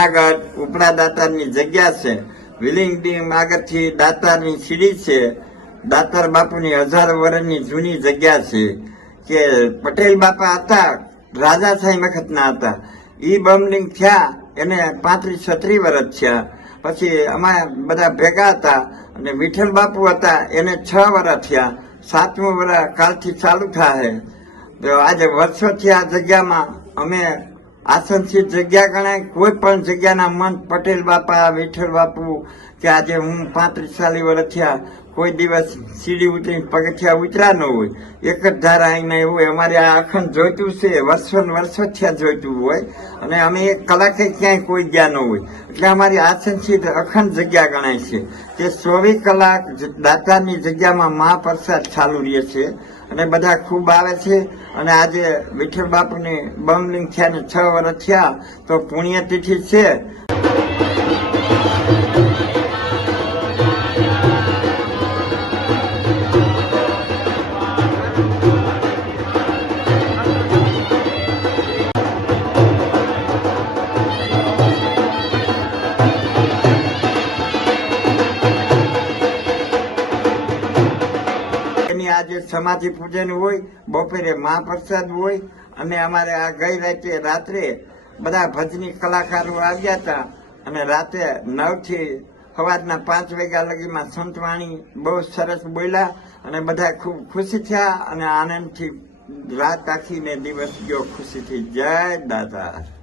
જુનાગઢ ઉપડા દાતારની જગ્યા છે. Willing dim આગળથી દાતારની સીડી છે. દાતાર બાપુની 1000 વર્ષની જૂની જગ્યા છે કે પટેલ બાપા હતા, રાજાશાહી વખતના હતા. ઈ બમલિંગ થયા એને 35-36 વર્ષ થયા. પછી અમારા બધા ભેગા હતા અને વિઠ્ઠલ બાપુ હતા એને 6 વર્ષ થયા. 7મું વર્ષ કાલથી ચાલુ થાય. તો આજે વર્ષોથી આ જગ્યામાં અમે આસનથી જગ્યા ગણાય. કોઈ પણ જગ્યાના મન પટેલ બાપા, વિઠ્ઠલ બાપુ કે આજે હું 35-40 વર્ષ થયા કોઈ દિવસ સીડી ઉતરી પગથિયા ઉતર્યા ન હોય. એક જ ધારા આવીને એવું હોય. અમારે આ અખંડ જોઈતું છે, વર્ષો થયા જોઈતું હોય અને અમે એક કલાકે ક્યાંય કોઈ ગયા ન હોય. એટલે અમારી આસનથી અખંડ જગ્યા ગણાય છે કે 24 કલાક દાતારની જગ્યામાં મહાપ્રસાદ ચાલુ રહે છે અને બધા ખૂબ આવે છે. અને આજે વિઠ્ઠલ બાપુની બમલિંગ થયા ને 6 વર્ષ થયા તો પુણ્યતિથિ છે. આજે સમાધિ પૂજન હોય, બપોરે મહાપ્રસાદ હોય અને અમારે આ ગઈ રાત્રે બધા ભજની કલાકારો આવ્યા હતા અને રાતે 9 થી સવારના 5 વાગ્યા લગીમાં સંતવાણી બહુ સરસ બોલ્યા અને બધા ખૂબ ખુશી થયા અને આનંદથી રાત આખીને દિવસ ગયો ખુશીથી. જય દાતા.